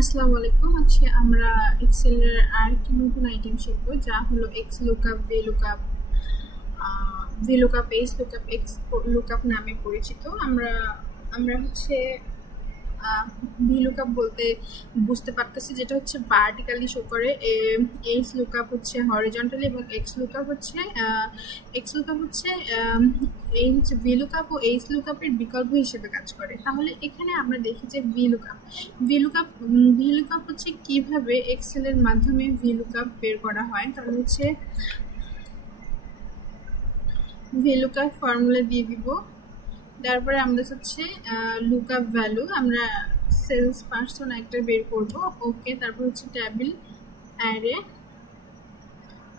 আসসালামু আলাইকুম। আজকে আমরা এক্সেলের আরেকটি নতুন আইটেম শিখব, যা হলো x lookup, V lookup, H lookup, x lookup নামে পরিচিত। আমরা আমরা হচ্ছে ভি লুকআপ বলতে বুঝতে পারতেছি যেটা হচ্ছে ভার্টিক্যালি শো করে, এইচ লুকআপ হচ্ছে হরিজন্টালি, এবং এক্স লুকআপ হচ্ছে এই হচ্ছে ভি লুকআপ ও এইচ লুকআপের বিকল্প হিসেবে কাজ করে। তাহলে এখানে আমরা দেখি যে ভি লুকআপ হচ্ছে কিভাবে এক্সেলের মাধ্যমে ভি লুকআপ বের করা হয়। তাহলে হচ্ছে ভি লুকআপ ফর্মুলা দিয়ে দিব। তারপরে আমরা হচ্ছে লুকআপ ভ্যালু, আমরা সেলস পার্সন একটা বের করব। ওকে, তারপর হচ্ছে টেবিল অ্যারে,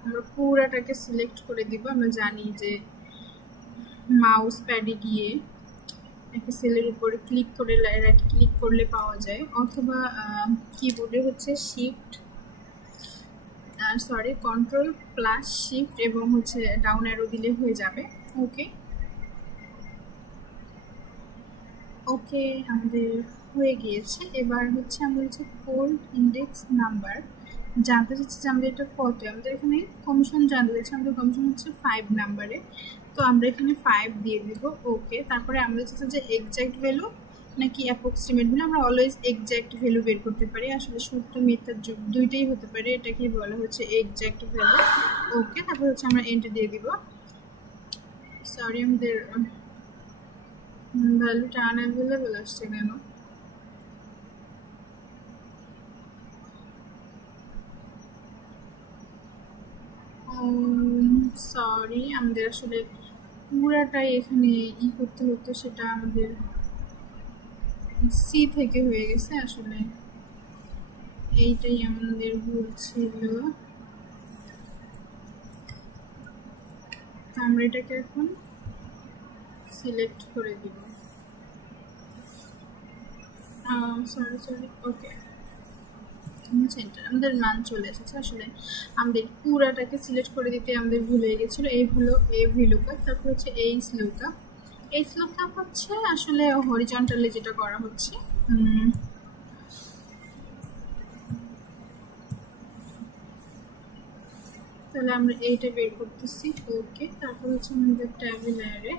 আমরা পুরাটাকে সিলেক্ট করে দিব। আমরা জানি যে মাউস প্যাডে গিয়ে একটা সেলের উপরে ক্লিক করে রাইট ক্লিক করলে পাওয়া যায়, অথবা কিবোর্ডে হচ্ছে কন্ট্রোল প্লাস শিফট এবং হচ্ছে ডাউন অ্যারো দিলে হয়ে যাবে। ওকে ওকে আমাদের হয়ে গিয়েছে। এবার হচ্ছে আমরা হচ্ছে কোল্ড ইন্ডেক্স নাম্বার জানতে চাচ্ছি যে আমাদের এটা কত। আমাদের এখানে কমিশন জানতে চাচ্ছি, আমাদের কমিশন হচ্ছে 5 নাম্বারে, তো আমরা এখানে 5 দিয়ে দিব। ওকে, তারপরে আমরা চাচ্ছি যে এক্সাক্ট ভ্যালু নাকি অ্যাপ্রক্সিমেট ভ্যালু। আমরা অলওয়েজ এক্সাক্ট ভ্যালু বের করতে পারি, আসলে সত্য মিথ্যা দুইটাই হতে পারে, এটাকেই বলা হচ্ছে এক্সাক্ট ভ্যালু। ওকে, তারপর হচ্ছে আমরা এন্টার দিয়ে দিব। সরি, আমাদের ভ্যালুটা আনঅ্যাভেলেবল আসছে কেন? সরি, আমাদের আসলে পুরাটাই এখানে করতে হতো, সেটা আমাদের সি থেকে হয়ে গেছে। আসলে এইটাই আমাদের ভুল ছিল। আমরা এটাকে এখন সিলেক্ট করে দিব। সরি, ওকে, সেন্টার আমাদের মান চলে এসেছে। আসলে আমাদের পুরাটাকে সিলেক্ট করে দিতে আমাদের ভুল হয়ে গেছিলো। এই হলো ভি লুকআপ। তারপর হচ্ছে এইচ লুকআপ হচ্ছে আসলে হরিজন্টালি যেটা করা হচ্ছে। তাহলে আমরা এইটা বের করতেছি। ওকে, তারপর হচ্ছে আমাদের টেবিল অ্যারে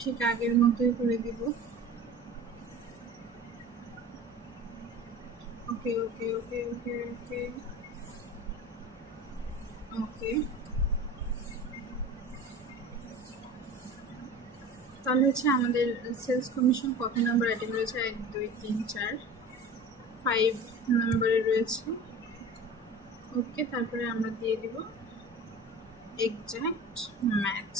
ঠিক আগের মতোই করে দিব। ওকে ওকে ওকে ওকে ওকে ওকে তাহলে হচ্ছে আমাদের সেলস কমিশন কত নাম্বার আইটেম রয়েছে? 1 2 3 4 5 নম্বরে রয়েছে। ওকে, তারপরে আমরা দিয়ে দিব এক্সাক্ট ম্যাচ।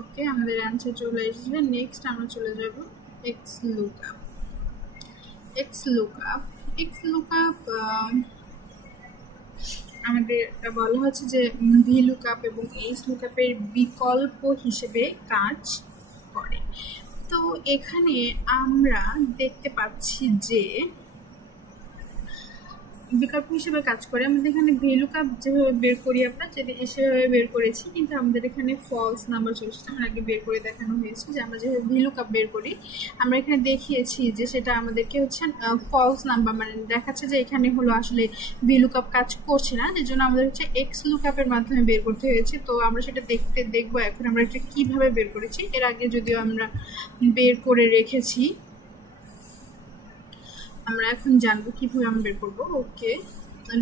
ওকে, আমাদের অ্যান্সার চলে এসেছে। নেক্সট আমরা চলে যাব এক্স লুকআপ। আমাদের বলা হচ্ছে যে ভি লুকআপ এবং এইচ লুকআপের বিকল্প হিসেবে কাজ করে। তো এখানে আমরা দেখতে পাচ্ছি যে বিকল্প হিসেবে কাজ করে। আমাদের এখানে ভি লুকআপ যেভাবে বের করি আমরা সেভাবে বের করেছি, কিন্তু আমাদের এখানে ফলস নাম্বার চলে এসেছে। আমার আগে বের করে দেখানো হয়েছে যে আমরা যেভাবে ভি লুকআপ বের করি, আমরা এখানে দেখিয়েছি যে সেটা আমাদেরকে হচ্ছে ফলস নাম্বার, মানে দেখাচ্ছে যে এখানে হলো আসলে ভি লুকআপ কাজ করছে না, যে জন্য আমাদের হচ্ছে এক্স লুকআপের মাধ্যমে বের করতে হয়েছে। তো আমরা সেটা দেখবো এখন আমরা এটা কিভাবে বের করেছি। এর আগে যদিও আমরা বের করে রেখেছি, আমরা এখন জানবো কিভাবে আমরা বের করবো। ওকে,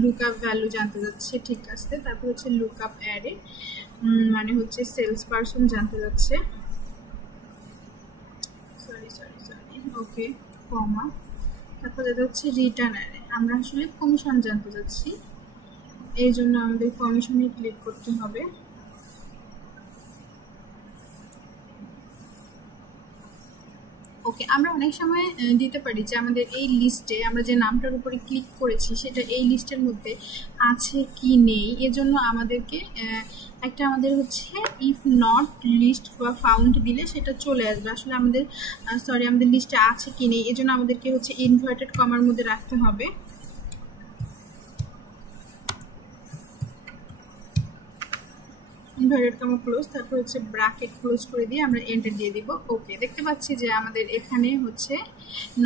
লুকআপ ভ্যালু জানতে যাচ্ছে, ঠিক আছে। তারপর হচ্ছে লুকআপ অ্যারে, মানে হচ্ছে সেলস পারসন জানতে যাচ্ছে। সরি, ওকে, কমা, তারপর যেটা হচ্ছে রিটার্ন অ্যারে, আমরা আসলে কমিশন জানতে যাচ্ছি, এই জন্য আমাদের কমিশনে ক্লিক করতে হবে। ওকে, আমরা অনেক সময় দিতে পারি যে আমাদের এই লিস্টে আমরা যে নামটার উপরে ক্লিক করেছি সেটা এই লিস্টের মধ্যে আছে কি নেই, এজন্য আমাদেরকে আমাদের হচ্ছে ইফ নট লিস্ট বা ফাউন্ড দিলে সেটা চলে আসবে। আসলে আমাদের আমাদের লিস্টে আছে কি নেই, এজন্য আমাদেরকে হচ্ছে ইনভার্টেড কমার মধ্যে রাখতে হবে। ইনভার্টেড কমা ক্লোজ, তারপর হচ্ছে ব্র্যাকেট ক্লোজ করে দিয়ে আমরা এন্টার দিয়ে দিব। ওকে, দেখতে পাচ্ছি যে আমাদের এখানে হচ্ছে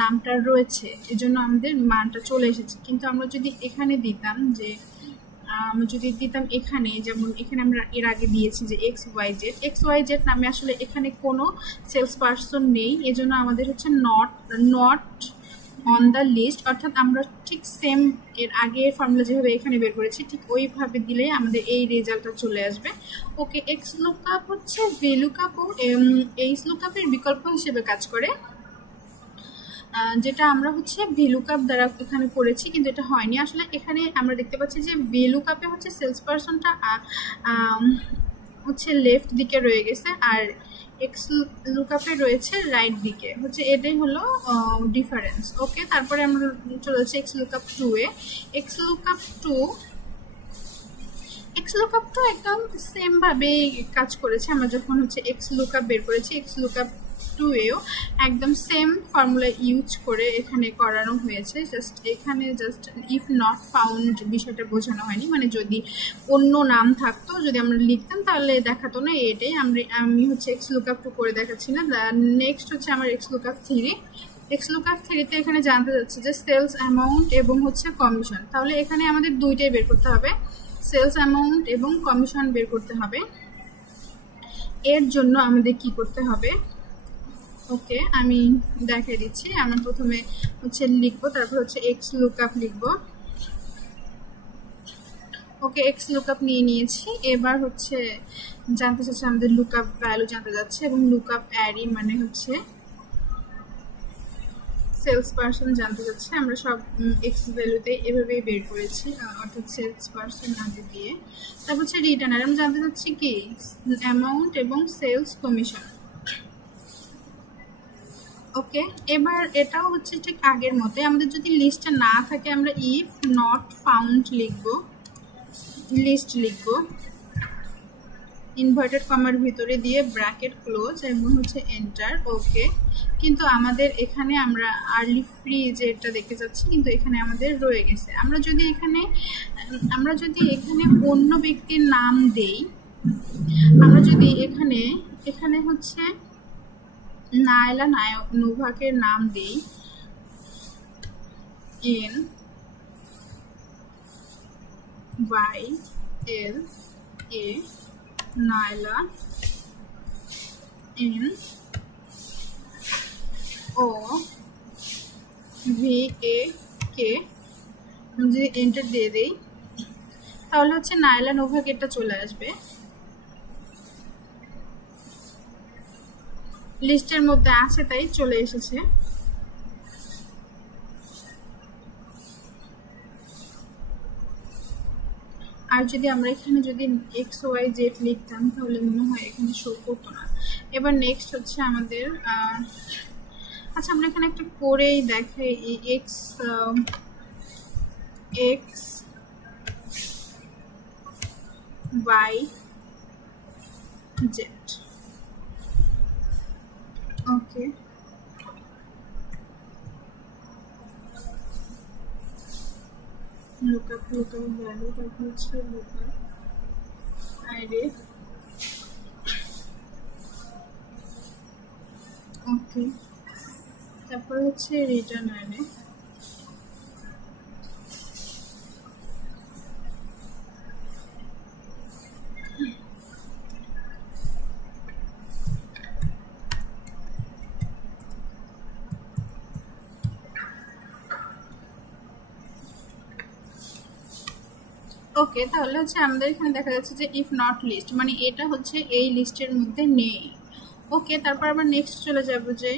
নামটা রয়েছে, এজন্য আমাদের মানটা চলে এসেছে। কিন্তু আমরা যদি এখানে দিতাম যে আমরা যদি দিতাম এখানে, যেমন এখানে আমরা এর আগে দিয়েছি যে XYZ নামে আসলে এখানে কোনো সেলস পারসন নেই, এজন্য আমাদের হচ্ছে নট অন দ্য লিস্ট, অর্থাৎ আমরা ঠিক সেম এর আগে ফর্মুলা যেভাবে এখানে বের করেছি ঠিক ওইভাবে দিলে আমাদের এই রেজাল্টটা চলে আসবে। ওকে, এক্স লুকআপ হচ্ছে ভ্যালুকাপও এইচ লুকআপের বিকল্প হিসেবে কাজ করে, যেটা আমরা হচ্ছে ভ্যালুকাপ দ্বারা এখানে করেছি, কিন্তু এটা হয়নি আসলে। এখানে আমরা দেখতে পাচ্ছি যে ভ্যালুকাপে হচ্ছে সেলস পারসনটা হচ্ছে লেফট দিকে রয়ে গেছে, আর এক্স লুকআপে রয়েছে রাইট দিকে, হচ্ছে এটাই হলো ডিফারেন্স। ওকে, তারপরে আমরা চলে যাচ্ছি এক্স লুকআপ 2 এ। এক্স লুকআপ 2 একদম সেম ভাবে কাজ করেছে। আমরা যখন হচ্ছে এক্স লুকআপ বের করেছি, এক্স লুকআপ 2 এও একদম সেম ফর্মুলা ইউজ করে এখানে করানো হয়েছে। এখানে জাস্ট ইফ নট ফাউন্ড বিষয়টা বোঝানো হয়নি, মানে যদি অন্য নাম থাকতো, যদি আমরা লিখতাম তাহলে দেখাতো না, এটাই আমি হচ্ছে এক্স লুকআপ 2 করে দেখাচ্ছি না। নেক্সট হচ্ছে আমার এক্স লুকআপ 3। এক্স লুকআপ 3 তে এখানে জানতে যাচ্ছে যে সেলস অ্যামাউন্ট এবং হচ্ছে কমিশন, তাহলে এখানে আমাদের দুইটাই বের করতে হবে, সেলস অ্যামাউন্ট এবং কমিশন বের করতে হবে। এর জন্য আমাদের কি করতে হবে, ওকে আমি দেখিয়ে দিচ্ছি। আমরা প্রথমে হচ্ছে লিখবো, তারপর হচ্ছে এক্স লুকআপ লিখবো। ওকে, এক্স লুকআপ নিয়ে নিয়েছি। এবার হচ্ছে জানতে চাচ্ছে আমাদের লুকআপ ভ্যালু জানতে যাচ্ছে, এবং লুকআপ অ্যারি মানে হচ্ছে সেলস পারসন জানতে যাচ্ছে। আমরা সব এক্স ভ্যালুতে এভাবেই বের করেছি, অর্থাৎ সেলস পারসন আগে দিয়ে। তারপর হচ্ছে রিটার্নার আমরা জানতে চাচ্ছি কি অ্যামাউন্ট এবং সেলস কমিশন। ওকে, এবার এটাও হচ্ছে ঠিক আগের মতো, আমাদের যদি লিস্টে না থাকে আমরা ইফ নট ফাউন্ড লিখবো, লিস্ট লিখবো, ইনভার্টেড কমার ভিতরে দিয়ে ব্র্যাকেট ক্লোজ এবং হচ্ছে এন্টার। ওকে, কিন্তু আমাদের এখানে আমরা আর্লি ফ্রি যেটা দেখতে যাচ্ছি, কিন্তু এখানে আমাদের রয়ে গেছে। আমরা যদি এখানে অন্য ব্যক্তির নাম দেই, আমরা যদি এখানে হচ্ছে নায়লা নোভাকের নাম দেই, NYLA নায়লা NOVAK, যদি এন্টার দিয়ে দেই তাহলে হচ্ছে নায়লা নোভাকেরটা চলে আসবে, লিস্টের মধ্যে আছে তাই চলে এসেছে। আর যদি আমরা এখানে যদি XYZ লিখতাম তাহলে মনে হয় এখানে শো করতো না। এবার নেক্সট হচ্ছে আমাদের আচ্ছা আমরা এখানে একটা করেই দেখাই, XYZ। ওকে, lookup value, তারপর হচ্ছে lookup id। ওকে, তারপর হচ্ছে রিটার্ন id। ওকে, তাহলে হচ্ছে আমাদের এখানে দেখা যাচ্ছে যে ইফ নট লিস্ট, মানে এটা হচ্ছে এই লিস্টের মধ্যে নেই। ওকে, তারপর আবার নেক্সট চলে যাব যে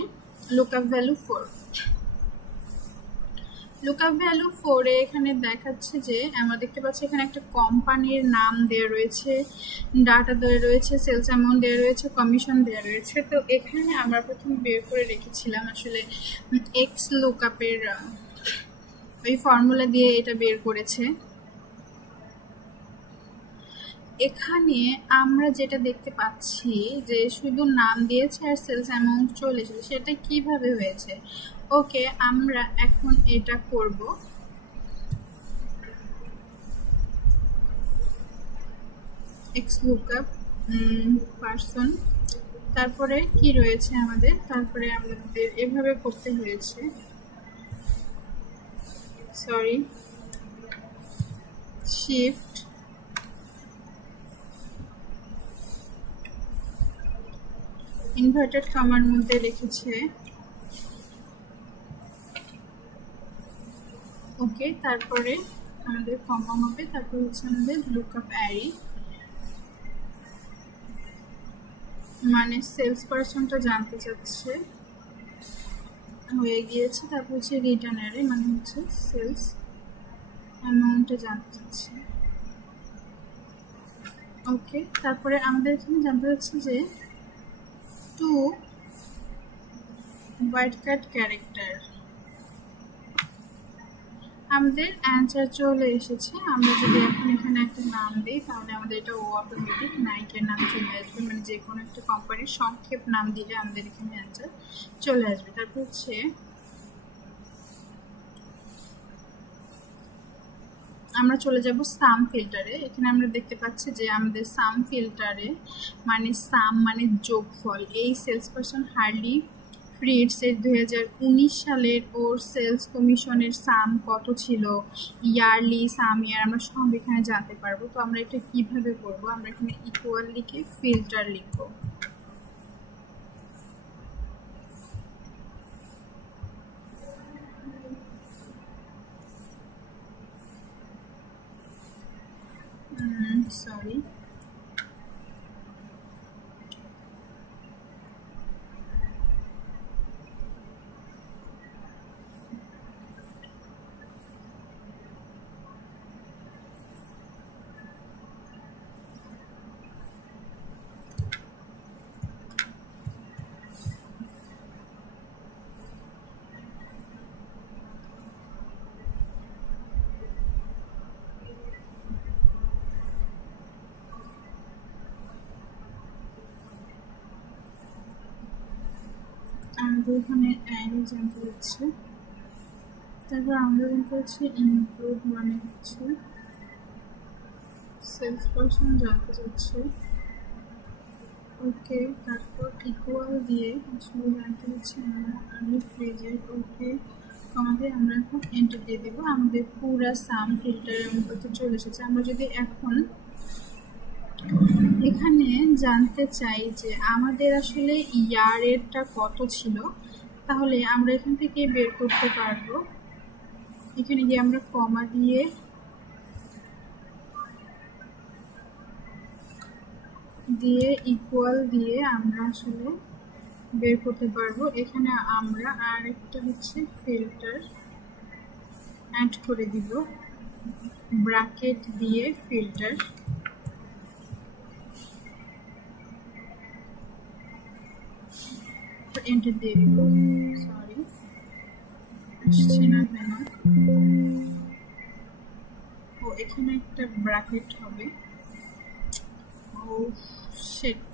লুকআপ ভ্যালু 4। লুকআপ ভ্যালু 4 এ এখানে দেখাচ্ছে যে আমরা দেখতে পাচ্ছি এখানে একটা কোম্পানির নাম দেওয়া রয়েছে, ডাটা দেওয়া রয়েছে, সেলস অ্যামাউন্ট দেওয়া রয়েছে, কমিশন দেওয়া রয়েছে। তো এখানে আমরা প্রথমে বের করে রেখেছিলাম আসলে এক্স লুকআপের ওই ফর্মুলা দিয়ে এটা বের করেছে। এখানে আমরা যেটা দেখতে পাচ্ছি যে শুধু নাম দিয়েছে আর সেলস অ্যামাউন্ট চলে এসেছে, সেটা কিভাবে হয়েছে। ওকে, আমরা এখন এটা করব। X lookup person. তারপরে কি রয়েছে আমাদের, তারপরে আমাদের এভাবে করতে হয়েছে, সরি, শিফট ইনভার্টেড কমার মধ্যে রেখেছে, ওকে। তারপরে আমাদের কমা হবে, তারপর হচ্ছে আমাদের লুকআপ অ্যারে, মানে সেলস পারসনটা জানতে চাচ্ছে, হয়ে গিয়েছে। তারপর হচ্ছে রিটার্ন অ্যারে, মানে হচ্ছে সেলস অ্যামাউন্টটা জানতে চাচ্ছে, ওকে। তারপরে আমাদের এখানে জানতে চাচ্ছে যে টু হোয়াইট কাট ক্যারেক্টার। আমাদের অ্যান্সার চলে এসেছে। আমরা যদি এখন এখানে একটা নাম দিই তাহলে আমাদের এটা অটোমেটিক নায়িকের নাম চলে আসবে, মানে যে কোনো একটা কোম্পানির সংক্ষেপ নাম দিলে আমাদের এখানে অ্যান্সার চলে আসবে। তারপর হচ্ছে আমরা চলে যাব সাম ফিল্টারে। এখানে আমরা দেখতে পাচ্ছি যে আমাদের সাম ফিল্টারে, মানে সাম মানে যোগফল, এই সেলস পারসন হার্লি ফ্রিডস এর 2019 সালের ওর সেলস কমিশনের সাম কত ছিল, ইয়ারলি সাম ইয়ার আমরা সব এখানে জানতে পারবো। তো আমরা এটা কিভাবে করব, আমরা এখানে ইকুয়াল লিখে ফিল্টার লিখবো। সরি, আমাদের এখানে অ্যারে জানতে হচ্ছে, তারপর আমরা জানতে হচ্ছে ইনক্লুড, মানে হচ্ছে সেলস পারসন জানতে চাচ্ছে, ওকে। তারপর ইকুয়াল দিয়ে আসলে জানতে হচ্ছে আমি ফ্রিজের, ওকে। আমাদের আমরা এখন এন্টার দিয়ে দেবো। আমাদের পুরা সাম ফিল্টারের মধ্যে চলে এসেছে। আমরা যদি এখন এখানে জানতে চাই যে আমাদের আসলে ইয়ারেরটা কত ছিল, তাহলে আমরা এখান থেকে বের করতে পারবো। এখানে গিয়ে আমরা কমা দিয়ে ইকুয়াল দিয়ে আমরা আসলে বের করতে পারবো। এখানে আমরা আর একটা হচ্ছে ফিল্টার অ্যাড করে দিব, ব্র্যাকেট দিয়ে ফিল্টার, এন্টার দিয়ে দিব। সরি, আসছে না কেন, ও এখানে একটা ব্র্যাকেট হবে, ও শিট।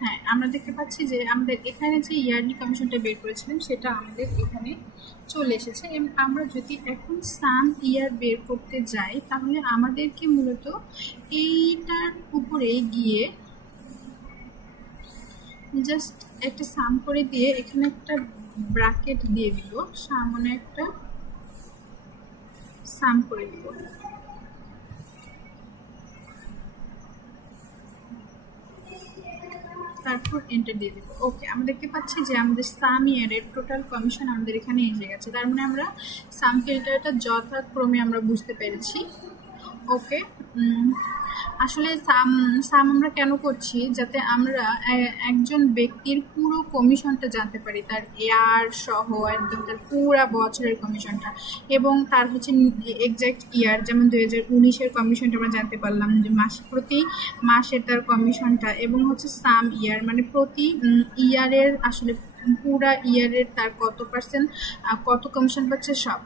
হ্যাঁ, আমরা দেখতে পাচ্ছি যে আমাদের এখানে যে ইয়ারলি কমিশনটা বের করেছিলাম সেটা আমাদের এখানে চলে এসেছে। এবং আমরা যদি এখন সাম ইয়ার বের করতে যাই তাহলে আমাদেরকে মূলত এইটার উপরে গিয়ে জাস্ট একটা সাম করে দিয়ে এখানে একটা ব্র্যাকেট দিয়ে দিব, সামনে একটা সাম করে দিব, তারপর এন্টার দিয়ে দেবো, ওকে। আমরা দেখতে পাচ্ছি যে আমাদের সাম ইয়ারের টোটাল কমিশন আমাদের এখানে এসে গেছে। তার মানে আমরা সাম ফিল্টারটা যথাক্রমে আমরা বুঝতে পেরেছি, ওকে। আসলে সাম আমরা কেন করছি, যাতে আমরা একজন ব্যক্তির পুরো কমিশনটা জানতে পারি, তার ইয়ার সহ একদম তার পুরো বছরের কমিশনটা, এবং তার হচ্ছে এক্সাক্ট ইয়ার, যেমন 2019-এর কমিশনটা আমরা জানতে পারলাম যে প্রতি মাসের তার কমিশনটা, এবং হচ্ছে সাম ইয়ার মানে প্রতি ইয়ারের আসলে পুরা ইয়ারের তার কত পার্সেন্ট কত কমিশন পাচ্ছে সব।